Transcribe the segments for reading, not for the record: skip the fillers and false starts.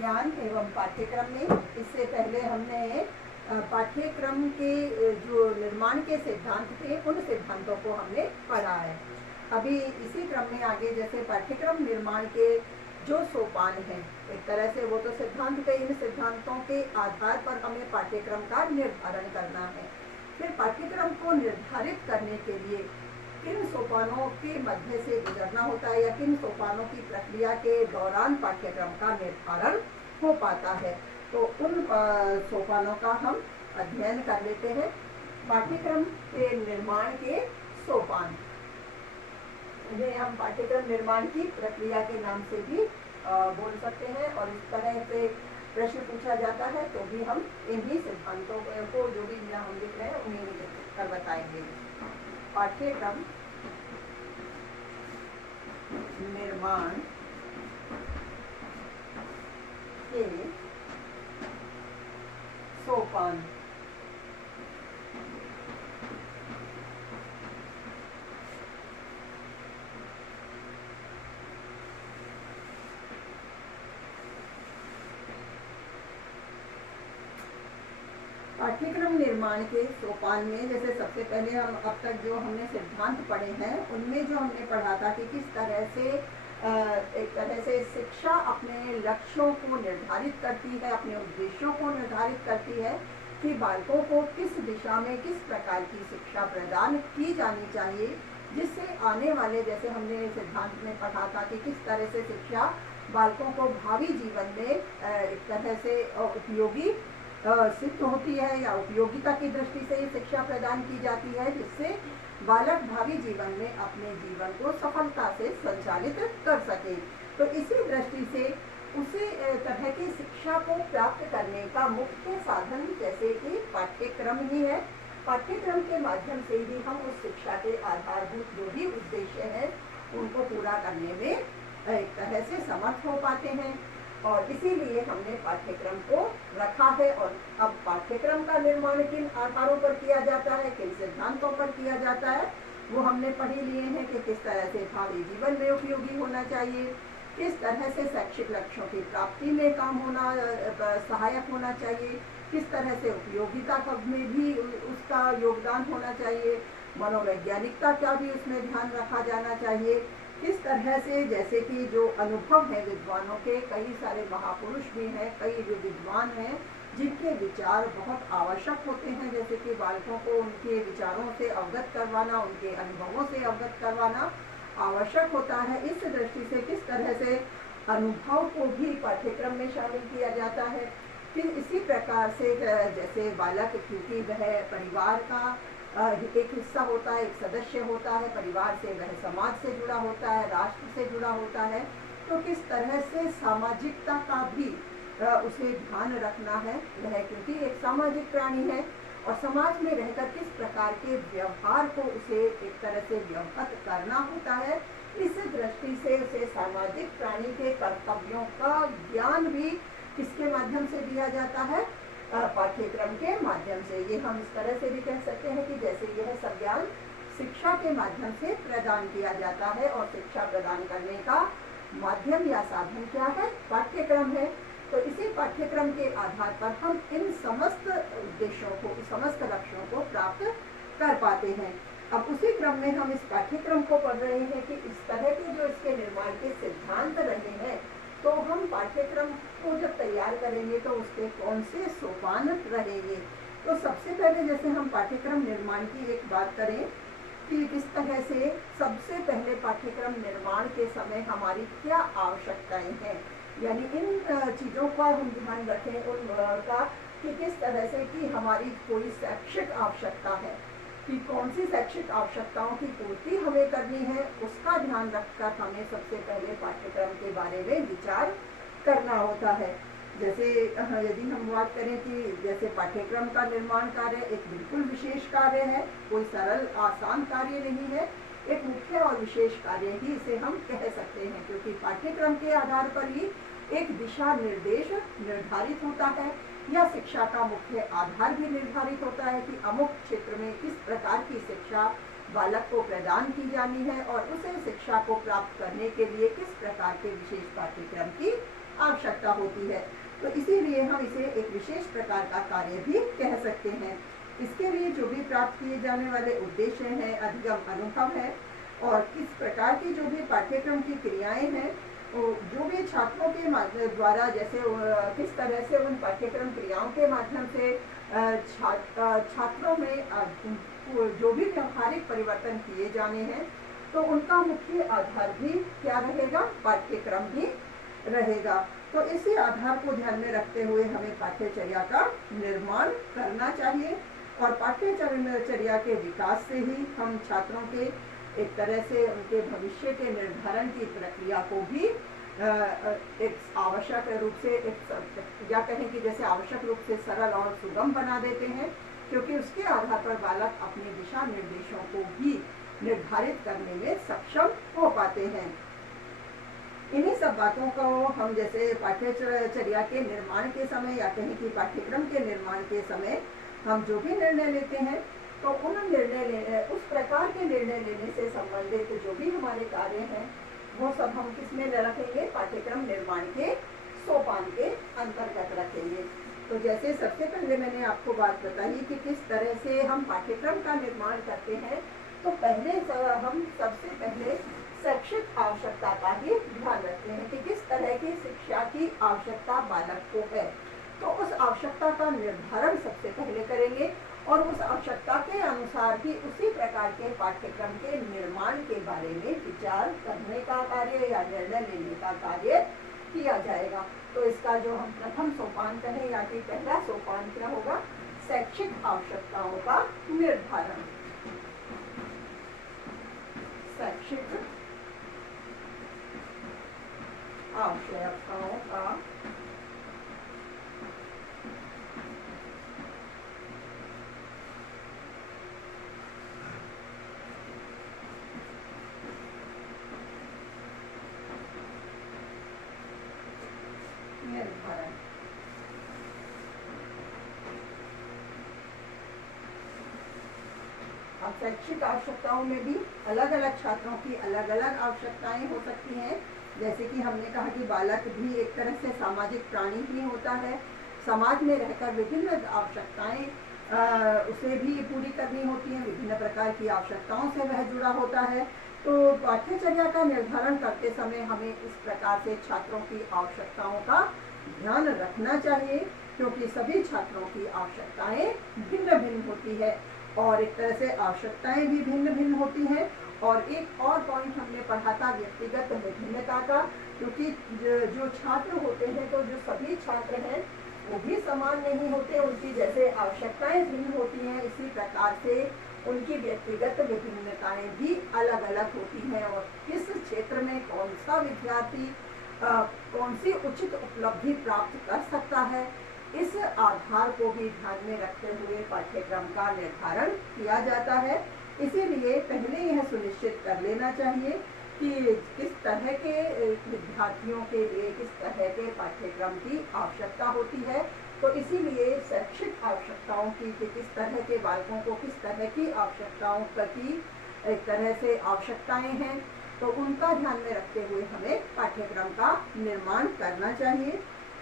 ज्ञान एवं पाठ्यक्रम में। इससे पहले हमने पाठ्यक्रम के जो निर्माण के सिद्धांत थे उन सिद्धांतों को हमने पढ़ा है। अभी इसी क्रम में आगे जैसे पाठ्यक्रम निर्माण के जो सोपान हैं, एक तरह से वो तो सिद्धांत थे, इन सिद्धांतों के आधार पर हमें पाठ्यक्रम का निर्धारण करना है। फिर पाठ्यक्रम को निर्धारित करने के लिए किन सोपानों के मध्य से गुजरना होता है या किन सोपानों की प्रक्रिया के दौरान पाठ्यक्रम का निर्धारण हो पाता है, तो उन सोपानों का हम अध्ययन कर लेते हैं। पाठ्यक्रम के निर्माण के सोपान, इन्हें हम पाठ्यक्रम निर्माण की प्रक्रिया के नाम से भी बोल सकते हैं। और इस तरह से प्रश्न पूछा जाता है तो भी हम इन्हीं सिद्धांतों को जो भी यहाँ हम लिख रहे हैं उन्हीं में लिख कर बताएंगे। पाठ्यक्रम निर्माण के सोपान। पाठ्यक्रम निर्माण के सोपान में जैसे सबसे पहले हम अब तक जो हमने सिद्धांत पढ़े हैं उनमें जो हमने पढ़ा था कि किस तरह से एक तरह से शिक्षा अपने लक्ष्यों को निर्धारित करती है, अपने उद्देश्यों को निर्धारित करती है कि बालकों को किस दिशा में किस प्रकार की शिक्षा प्रदान की जानी चाहिए, जिससे आने वाले, जैसे हमने सिद्धांत में पढ़ा था कि किस तरह से शिक्षा बालकों को भावी जीवन में एक तरह से उपयोगी सिद्ध होती है या उपयोगिता की दृष्टि से ये शिक्षा प्रदान की जाती है, जिससे बालक भावी जीवन में अपने जीवन को सफलता से संचालित कर सके। तो इसी दृष्टि से उसी तरह की शिक्षा को प्राप्त करने का मुख्य साधन जैसे कि पाठ्यक्रम ही है। पाठ्यक्रम के माध्यम से ही हम उस शिक्षा के आधारभूत जो भी उद्देश्य हैं उनको पूरा करने में एक तरह से समर्थ हो पाते हैं, और इसीलिए हमने पाठ्यक्रम को रखा है। और अब पाठ्यक्रम का निर्माण किन आधारों पर किया जाता है, किन सिद्धांतों पर किया जाता है, वो हमने पढ़ ही लिए हैं कि किस तरह से भावी जीवन में उपयोगी होना चाहिए, किस तरह से शैक्षिक लक्ष्यों की प्राप्ति में काम होना सहायक होना चाहिए, किस तरह से उपयोगिता में भी उसका योगदान होना चाहिए, मनोवैज्ञानिकता का भी उसमें ध्यान रखा जाना चाहिए, किस तरह से जैसे कि जो अनुभव है विद्वानों के, कई सारे महापुरुष भी हैं, कई जो विद्वान हैं जिनके विचार बहुत आवश्यक होते हैं, जैसे कि बालकों को उनके विचारों से अवगत करवाना, उनके अनुभवों से अवगत करवाना आवश्यक होता है। इस दृष्टि से किस तरह से अनुभव को भी पाठ्यक्रम में शामिल किया जाता है। फिर इसी प्रकार से जैसे बालक, क्योंकि वह परिवार का एक हिस्सा होता है, एक सदस्य होता है, परिवार से वह समाज से जुड़ा होता है, राष्ट्र से जुड़ा होता है, तो किस तरह से सामाजिकता का भी उसे ध्यान रखना है। वह क्योंकि एक सामाजिक प्राणी है और समाज में रहकर किस प्रकार के व्यवहार को उसे एक तरह से व्यवहत करना होता है, इस दृष्टि से उसे सामाजिक प्राणी के कर्तव्यों का ज्ञान भी किसके माध्यम से दिया जाता है, पाठ्यक्रम के माध्यम से। ये हम इस तरह से भी कह सकते हैं कि जैसे यह सब ज्ञान शिक्षा के माध्यम से प्रदान किया जाता है, और शिक्षा प्रदान करने का माध्यम या साधन क्या है, पाठ्यक्रम है। तो इसी पाठ्यक्रम के आधार पर हम इन समस्त उद्देश्यों को, समस्त लक्ष्यों को प्राप्त कर पाते हैं। अब उसी क्रम में हम इस पाठ्यक्रम को पढ़ रहे हैं कि इस तरह के जो इसके निर्माण के सिद्धांत रहे हैं, तो हम पाठ्यक्रम को जब तैयार करेंगे तो उसके कौन से सोपान रहेंगे। तो सबसे पहले जैसे हम पाठ्यक्रम निर्माण की एक बात करें कि किस तरह से सबसे पहले पाठ्यक्रम निर्माण के समय हमारी क्या आवश्यकताएं हैं, यानी इन चीज़ों का हम ध्यान रखें उनका कि किस तरह से कि हमारी कोई शैक्षिक आवश्यकता है कि कौन सी शैक्षिक आवश्यकताओं की पूर्ति हमें करनी है, उसका ध्यान रखकर हमें सबसे पहले पाठ्यक्रम के बारे में विचार करना होता है। जैसे यदि हम बात करें कि जैसे पाठ्यक्रम का निर्माण कार्य एक बिल्कुल विशेष कार्य है, कोई सरल आसान कार्य नहीं है, एक मुख्य और विशेष कार्य ही इसे हम कह सकते हैं, क्योंकि पाठ्यक्रम के आधार पर ही एक दिशा निर्देश निर्धारित होता है या शिक्षा का मुख्य आधार भी निर्धारित होता है कि अमुक क्षेत्र में किस प्रकार की शिक्षा बालक को प्रदान की जानी है और उसे शिक्षा को प्राप्त करने के लिए किस प्रकार के विशेष पाठ्यक्रम की आवश्यकता होती है। तो इसीलिए हम इसे एक विशेष प्रकार का कार्य भी कह सकते हैं। इसके लिए जो भी प्राप्त किए जाने वाले उद्देश्य हैं, अधिगम अनुभव है, और किस प्रकार की जो भी पाठ्यक्रम की क्रियाएं हैं, जो भी छात्रों के द्वारा, जैसे किस तरह से उन पाठ्यक्रम क्रियाओं के माध्यम से छात्रों में जो भी व्यवहारिक परिवर्तन किए जाने हैं, तो उनका मुख्य आधार भी क्या रहेगा? पाठ्यक्रम ही रहेगा। तो इसी आधार को ध्यान में रखते हुए हमें पाठ्यचर्या का निर्माण करना चाहिए, और पाठ्यचर्या के विकास से ही हम छात्रों के एक तरह से उनके भविष्य के निर्धारण की प्रक्रिया को भी एक आवश्यक रूप से या कहें कि जैसे आवश्यक रूप से सरल और सुगम बना देते हैं, क्योंकि उसके आधार पर बालक अपने दिशा निर्देशों को भी निर्धारित करने में सक्षम हो पाते हैं। इन्हीं सब बातों को हम जैसे पाठ्यचर्या के निर्माण के समय या कहें कि पाठ्यक्रम के निर्माण के समय हम जो भी निर्णय लेते हैं, तो उस प्रकार के निर्णय लेने से संबंधित जो भी हमारे कार्य हैं, वो सब हम किस में रखेंगे? पाठ्यक्रम निर्माण के सोपान के अंतर्गत रखेंगे। तो जैसे सबसे पहले मैंने आपको बात बताई कि किस तरह से हम पाठ्यक्रम का निर्माण करते हैं, तो हम सबसे पहले शैक्षिक आवश्यकता का ही ध्यान रखते हैं कि किस तरह की शिक्षा की आवश्यकता बालक को है। तो उस आवश्यकता का निर्धारण सबसे पहले करेंगे, और उस आवश्यकता के अनुसार ही उसी प्रकार के पाठ्यक्रम के निर्माण के बारे में विचार करने का कार्य या निर्णय लेने का कार्य किया जाएगा। तो इसका जो हम प्रथम सोपान कहें या कि पहला सोपान क्या होगा? शैक्षिक आवश्यकताओं का निर्धारण। शैक्षिक आवश्यकताओं का निर्धारण। अब शैक्षिक आवश्यकताओं में भी अलग अलग छात्रों की अलग अलग आवश्यकताएं हो सकती हैं। जैसे कि हमने कहा कि बालक भी एक तरह से सामाजिक प्राणी ही होता है। समाज में रहकर विभिन्न आवश्यकताएं उसे भी पूरी करनी होती हैं, विभिन्न प्रकार की आवश्यकताओं से वह जुड़ा होता है। तो पाठ्यचर्या का निर्धारण करते समय हमें इस प्रकार से छात्रों की आवश्यकताओं का ध्यान रखना चाहिए, क्योंकि सभी छात्रों की आवश्यकताएं भिन्न भिन्न होती है, और एक तरह से आवश्यकताएं भी भिन्न भिन्न होती हैं। और एक और पॉइंट हमने पढ़ा था व्यक्तिगत विभिन्नता का, क्योंकि जो छात्र होते हैं, तो जो सभी छात्र हैं वो भी समान नहीं होते, उनकी जैसे आवश्यकताएं भिन्न होती हैं, इसी प्रकार से उनकी व्यक्तिगत विभिन्नताएं भी अलग अलग होती हैं। और किस क्षेत्र में कौन सा विद्यार्थी कौन सी उचित उपलब्धि प्राप्त कर सकता है, इस आधार को भी ध्यान में रखते हुए पाठ्यक्रम का निर्धारण किया जाता है। इसीलिए पहले यह सुनिश्चित कर लेना चाहिए कि किस तरह के विद्यार्थियों के लिए किस तरह के पाठ्यक्रम की आवश्यकता होती है। तो इसीलिए शैक्षिक आवश्यकताओं की कि किस तरह के बालकों को किस तरह की आवश्यकताओं की एक तरह से आवश्यकताएं हैं, तो उनका ध्यान में रखते हुए हमें पाठ्यक्रम का निर्माण करना चाहिए।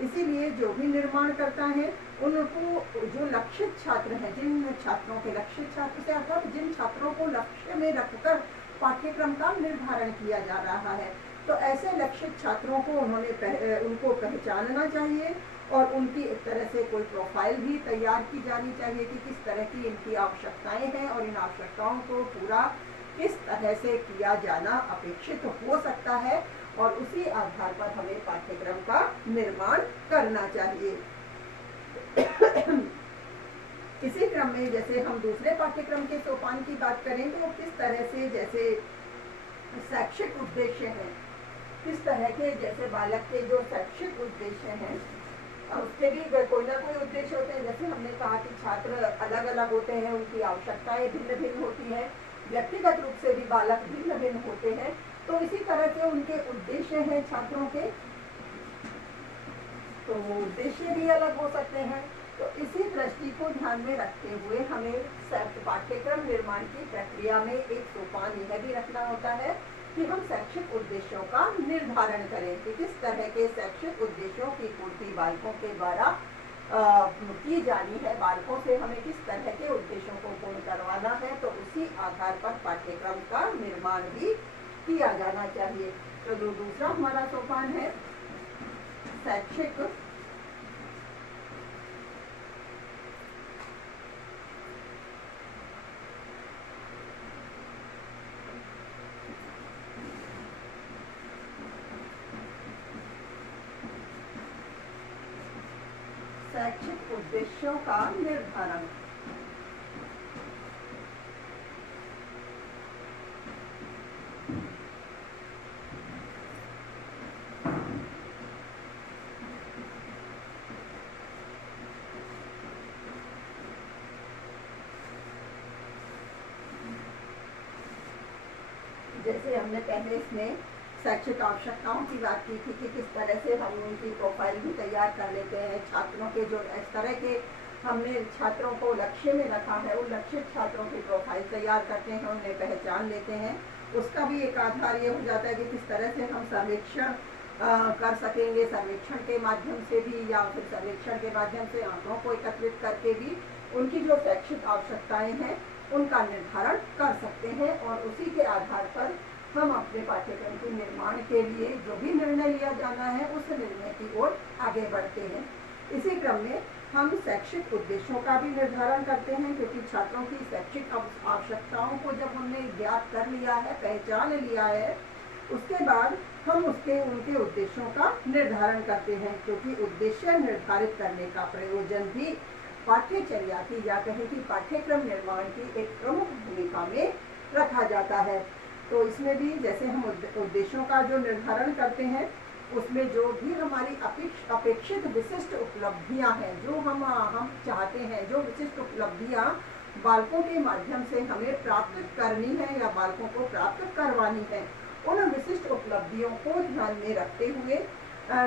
इसीलिए जो भी निर्माण करता है, उनको जो लक्षित छात्र हैं, जिन छात्रों के लक्षित छात्र से अर्थात जिन छात्रों को लक्ष्य में रखकर पाठ्यक्रम का निर्धारण किया जा रहा है, तो ऐसे लक्षित छात्रों को उनको पहचानना चाहिए, और उनकी एक तरह से कोई प्रोफाइल भी तैयार की जानी चाहिए कि किस तरह की इनकी आवश्यकताएं हैं, और इन आवश्यकताओं को पूरा किस तरह से किया जाना अपेक्षित हो सकता है, और उसी आधार पर हमें पाठ्यक्रम का निर्माण करना चाहिए। इसी क्रम में जैसे हम दूसरे पाठ्यक्रम के सोपान की बात करें, तो किस तरह से जैसे शैक्षिक उद्देश्य हैं, किस तरह के जैसे बालक के जो शैक्षिक उद्देश्य हैं, उसके भी कोई ना कोई उद्देश्य होते हैं। जैसे हमने कहा कि छात्र अलग अलग होते हैं, उनकी आवश्यकताएं भिन्न भिन्न होती हैं, व्यक्तिगत रूप से भी बालक भिन्न भिन्न होते हैं, तो इसी तरह के उनके उद्देश्य हैं छात्रों के, तो वो उद्देश्य भी अलग हो सकते हैं। तो इसी दृष्टि को ध्यान में रखते हुए हमें पाठ्यक्रम निर्माण की प्रक्रिया में एक सोपान यह भी रखना होता है कि हम शैक्षिक उद्देश्यों का निर्धारण करें कि किस तरह के शैक्षिक उद्देश्यों की पूर्ति बालकों के द्वारा की जानी है, बालकों से हमें किस तरह के उद्देश्यों को पूर्ण करवाना है, तो उसी आधार पर पाठ्यक्रम का निर्माण भी किया जाना चाहिए। तो जो दूसरा हमारा सोपान है शैक्षिक शैक्षिक उद्देश्यों का निर्धारण। जैसे हमने पहले इसमें शैक्षिक आवश्यकताओं की बात की थी कि किस तरह से हम उनकी प्रोफाइल भी तैयार कर लेते हैं, छात्रों के जो इस तरह के हमने छात्रों को लक्ष्य में रखा है उन लक्षित छात्रों की प्रोफाइल तैयार करते हैं, उन्हें पहचान लेते हैं। उसका भी एक आधार ये हो जाता है कि किस तरह से हम सर्वेक्षण कर सकेंगे, सर्वेक्षण के माध्यम से भी या फिर सर्वेक्षण के माध्यम से आंकड़ों को एकत्रित करके भी उनकी जो शैक्षिक आवश्यकताएं हैं उनका निर्धारण कर सकते हैं और उसी के आधार पर हम अपने पाठ्यक्रम के निर्माण के लिए जो भी निर्णय लिया जाना है उस निर्णय की ओर आगे बढ़ते हैं। इसी क्रम में हम शैक्षिक उद्देश्यों का भी निर्धारण करते हैं, क्योंकि छात्रों की शैक्षिक आवश्यकताओं को जब हमने ज्ञात कर लिया है, पहचान लिया है, उसके बाद हम उनके उद्देश्यों का निर्धारण करते हैं, क्योंकि उद्देश्य निर्धारित करने का प्रयोजन भी पाठ्यचर्या की या कहें कि पाठ्यक्रम निर्माण की एक प्रमुख भूमिका में रखा जाता है। तो इसमें भी जैसे हम उद्देश्यों का जो निर्धारण करते हैं उसमें जो भी हमारी अपेक्षित विशिष्ट उपलब्धियां हैं, जो हम चाहते हैं, जो विशिष्ट उपलब्धियां बालकों के माध्यम से हमें प्राप्त करनी है या बालकों को प्राप्त करवानी है, उन विशिष्ट उपलब्धियों को ध्यान में रखते हुए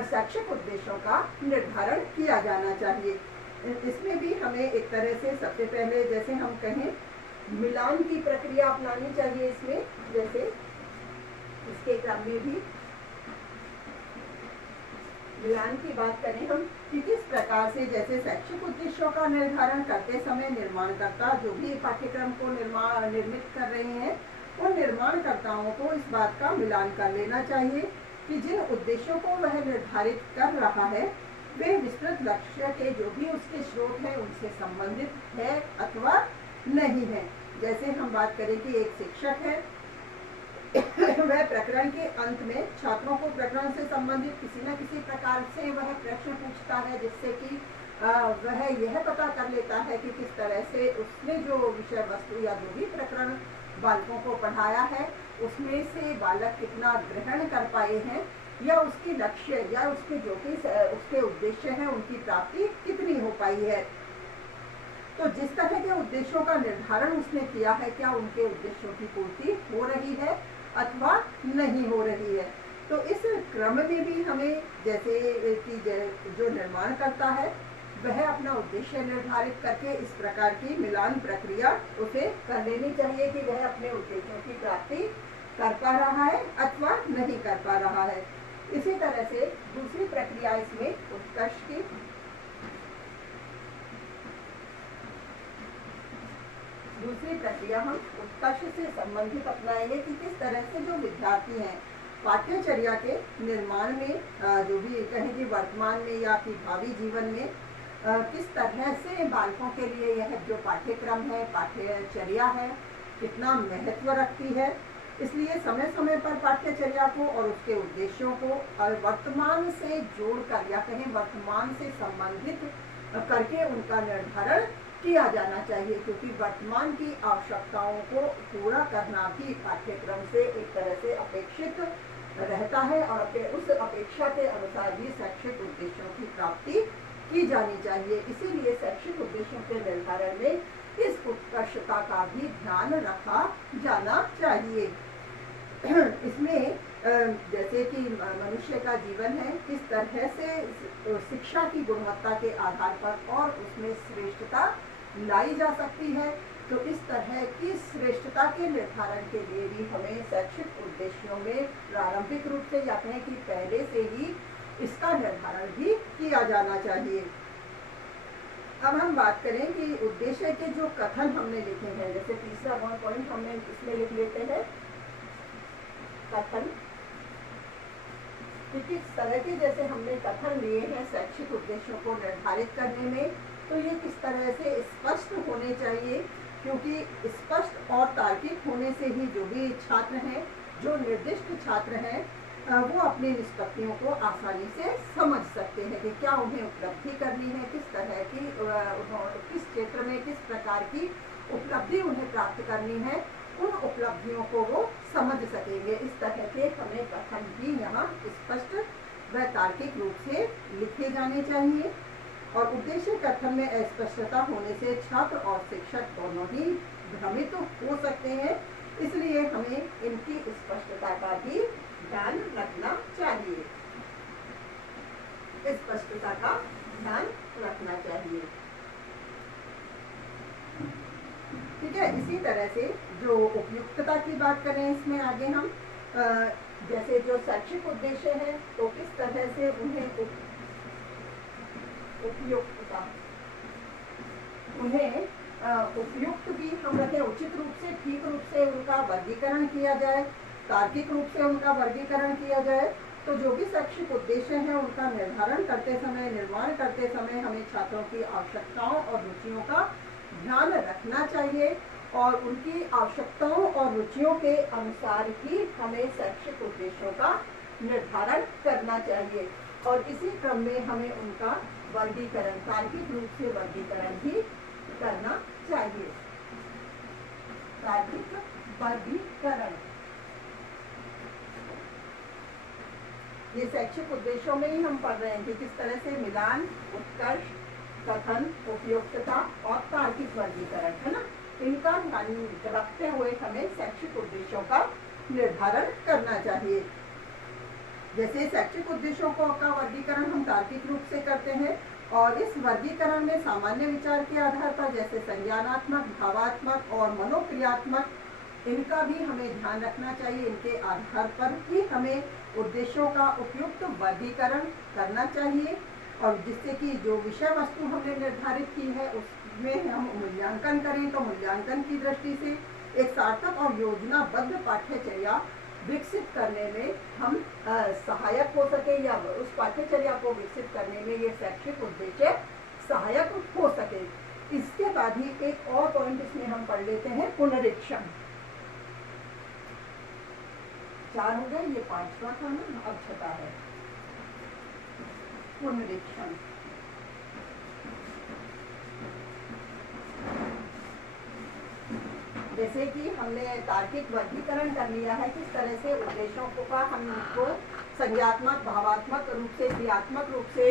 शैक्षिक उद्देश्यों का निर्धारण किया जाना चाहिए। इसमें भी हमें एक तरह से सबसे पहले जैसे हम कहें मिलान की प्रक्रिया अपनानी चाहिए। इसमें जैसे इसके क्रम में भी मिलान की बात करें हम कि किस प्रकार से जैसे शैक्षिक उद्देश्यों का निर्धारण करते समय निर्माणकर्ता जो भी पाठ्यक्रम को निर्मित कर रहे हैं उन निर्माणकर्ताओं को इस बात का मिलान कर लेना चाहिए कि जिन उद्देश्यों को वह निर्धारित कर रहा है वे विस्तृत लक्ष्य के जो भी उसके स्रोत हैं उनसे संबंधित है अथवा नहीं है। जैसे हम बात करें कि एक शिक्षक है वह प्रकरण के अंत में छात्रों को प्रकरण से संबंधित किसी न किसी प्रकार से वह प्रश्न पूछता है, जिससे कि वह यह पता कर लेता है कि किस तरह से उसने जो विषय वस्तु या जो भी प्रकरण बालकों को पढ़ाया है उसमें से बालक कितना ग्रहण कर पाए हैं या उसके लक्ष्य या उसके जो भी उसके उद्देश्य हैं उनकी प्राप्ति कितनी हो पाई है। तो जिस तरह के उद्देश्यों का निर्धारण उसने किया है, क्या उनके उद्देश्यों की पूर्ति हो रही है अथवा नहीं हो रही है। तो इस क्रम में भी हमें जैसे कि जो निर्माण करता है वह अपना उद्देश्य निर्धारित करके इस प्रकार की मिलान प्रक्रिया उसे कर लेनी चाहिए कि वह अपने उद्देश्यों की प्राप्ति कर पा रहा है अथवा नहीं कर पा रहा है। इसी तरह से दूसरी प्रक्रिया इसमें उत्कर्ष की। दूसरी प्रक्रिया हम उत्कर्ष से संबंधित अपनाएंगे कि किस तरह से जो विद्यार्थी हैं पाठ्यचर्या के निर्माण में जो भी कहें कि वर्तमान में या फिर भावी जीवन में किस तरह से बालकों के लिए यह जो पाठ्यक्रम है पाठ्यचर्या है कितना महत्व रखती है। इसलिए समय समय पर पाठ्यचर्या को और उसके उद्देश्यों को वर्तमान से जोड़कर या कहें वर्तमान से संबंधित करके उनका निर्धारण किया जाना चाहिए, क्योंकि वर्तमान की आवश्यकताओं को पूरा करना भी पाठ्यक्रम से एक तरह से अपेक्षित रहता है और उस अपेक्षा के अनुसार ही शैक्षिक उद्देश्यों की प्राप्ति की जानी चाहिए। इसीलिए शैक्षिक उद्देश्यों के निर्धारण में इस उत्कर्षता का भी ध्यान रखा जाना चाहिए। इसमें जैसे कि मनुष्य का जीवन है किस तरह से शिक्षा की गुणवत्ता के आधार पर और उसमें श्रेष्ठता लाई जा सकती है, तो इस तरह की श्रेष्ठता के निर्धारण के लिए भी हमें शैक्षिक उद्देश्यों में प्रारंभिक रूप से या कहें कि पहले से ही इसका निर्धारण भी किया जाना चाहिए। अब हम बात करें कि उद्देश्य के जो कथन हमने लिखे हैं, जैसे तीसरा पॉइंट हमने इसमें लिख लेते हैं कथन, कि किस तरह के जैसे हमने कथन लिए हैं शैक्षिक उद्देश्यों को निर्धारित करने में, तो ये किस तरह से स्पष्ट होने चाहिए, क्योंकि स्पष्ट और तार्किक होने से ही जो भी छात्र हैं, जो निर्दिष्ट छात्र हैं, वो अपनी निष्पत्तियों को आसानी से समझ सकते हैं कि क्या उन्हें उपलब्धि करनी है, किस तरह की किस क्षेत्र में किस प्रकार की उपलब्धि उन्हें प्राप्त करनी है, उन उपलब्धियों को वो समझ सकेंगे। इस तरह के हमें कथन भी यहाँ स्पष्ट व तार्किक रूप से लिखे जाने चाहिए। और उद्देश्य कथन में अस्पष्टता होने से छात्र और शिक्षक दोनों ही भ्रमित हो सकते हैं, इसलिए हमें इनकी स्पष्टता का भी ध्यान रखना चाहिए। स्पष्टता का ध्यान रखना चाहिए। ठीक है, इसी तरह से जो उपयुक्तता की बात करें इसमें आगे हम जैसे जो शैक्षिक उद्देश्य है तो किस तरह से उन्हें उपयुक्तता उन्हें उपयुक्त भी हम रखें, उचित रूप से ठीक रूप से उनका वर्गीकरण किया जाए, तार्किक रूप से उनका वर्गीकरण किया जाए। तो जो भी शैक्षिक उद्देश्य है उनका निर्धारण करते समय, निर्माण करते समय हमें छात्रों की आवश्यकताओं और रुचियों का ध्यान रखना चाहिए और उनकी आवश्यकताओं और रुचियों के अनुसार ही हमें शैक्षिक उद्देश्यों का निर्धारण करना चाहिए और इसी क्रम में हमें उनका वर्गीकरण, तार्किक रूप से वर्गीकरण भी करना चाहिए। तार्किक वर्गीकरण ये शैक्षिक उद्देश्यों में ही हम पढ़ रहे हैं कि किस तरह से मिलान, उत्कर्ष, कथन, उपयुक्तता और तार्किक वर्गीकरण, है ना, इनका ध्यान रखते हुए हमें शैक्षिक उद्देश्यों का निर्धारण करना चाहिए। जैसे शैक्षिक उद्देश्यों का वर्गीकरण हम तार्किक रूप से करते हैं और इस वर्गीकरण में सामान्य विचार के आधार पर जैसे संज्ञानात्मक, भावात्मक और मनोक्रियात्मक, इनका भी हमें ध्यान रखना चाहिए। इनके आधार पर ही हमें उद्देश्यों का उपयुक्त वर्गीकरण करना चाहिए और जिससे कि जो विषय वस्तु हमने निर्धारित की है उसमें हम मूल्यांकन करें तो मूल्यांकन की दृष्टि से एक सार्थक और योजनाबद्ध पाठ्यचर्या विकसित करने में हम सहायक हो सके या उस पाठ्यचर्या को विकसित करने में ये शैक्षिक उद्देश्य सहायक हो सके। इसके बाद ही एक और पॉइंट इसमें हम पढ़ लेते हैं पुनरीक्षण। 4 हो गए, ये 5वां था ना, अब 6वां है पुनरीक्षण। जैसे कि हमने तार्किक वर्गीकरण कर लिया है, किस तरह से उद्देश्यों का हमको संज्ञात्मक, भावात्मक रूप से, क्रियात्मक रूप से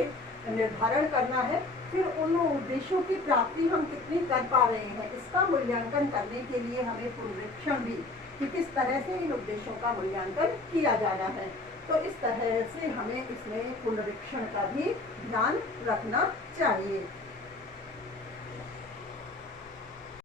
निर्धारण करना है, फिर उन उद्देश्यों की प्राप्ति हम कितनी कर पा रहे हैं इसका मूल्यांकन करने के लिए हमें पुनरीक्षण भी, कि किस तरह से इन उद्देश्यों का मूल्यांकन किया जाना है। तो इस तरह से हमें इसमें पुनरीक्षण का भी ध्यान रखना चाहिए।